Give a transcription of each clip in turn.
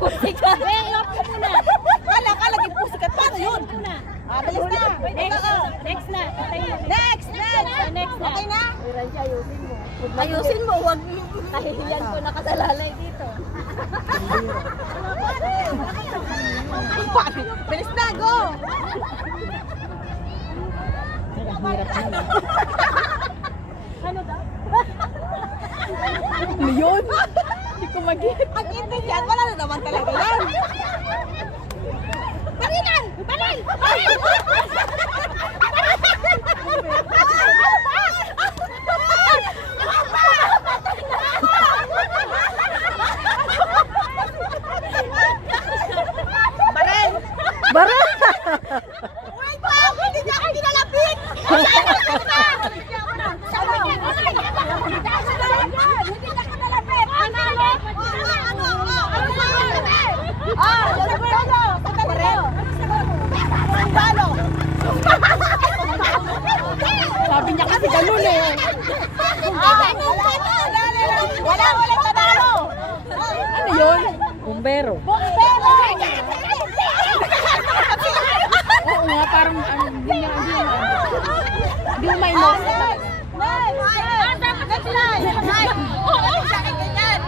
Pusikat. Off ka muna. Kala, lagi pusikat. Paano yun? Bilis na. Next na. Next. Next na. Okay na? Ayusin mo, huwag kahihiyan ko nakasalalay dito. Bilis na, go! Ano daw? Ano yun? Hindi ko mag-get. Ang intay yan, wala na naman talaga yan. Balikan! Balil! Baril! Wait pa! Hindi niya ako kinalapit! Sabi niya kasi ganun eh. Wala tadalo. Ano yun? Bumbero. Bombero! Oo nga, parang hindi mo mainos. Oo, sa akin ganyan.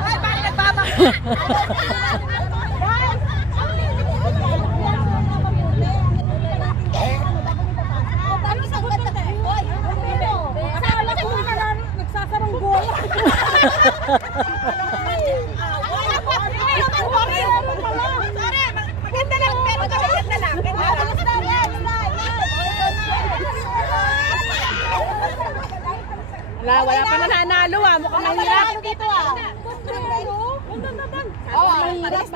Ay, bakit nagbabak? Ano sa ganda tayo? Hoy, akala ko nagsasarang goal. Maganda lang, pero maganda lang. Wala pa nananalo ah. Mukhang mahirap. Dito ah. Oo, mahirap.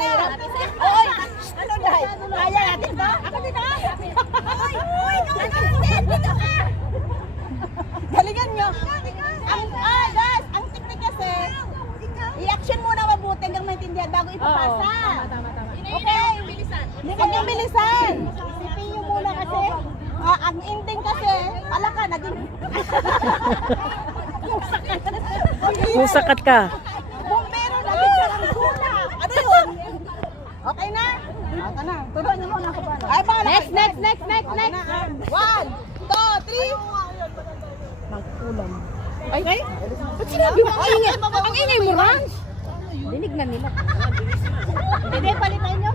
Oy, ano dahil? Kaya natin ba? Ako din ah. Oy, dito ka. Galingan nyo. Guys, ang technique kasi, i-action muna mabuti hanggang maintindihan bago ipapasa. Tama. Okay. Huwag yung bilisan. Isipin nyo muna kasi, ang ending kasi, pala ka, naging... Musakat ka. Bumbero, naging saranggola. Ano yun? Okay na? Okay na. Turuan nyo muna ako ba? Ay, baka Next. 1, 2, 3. Magkulam. Ay, Ba't sinabi mo? Ang ingay mo, Rans. Dinig na nila. hindi, palitan nyo.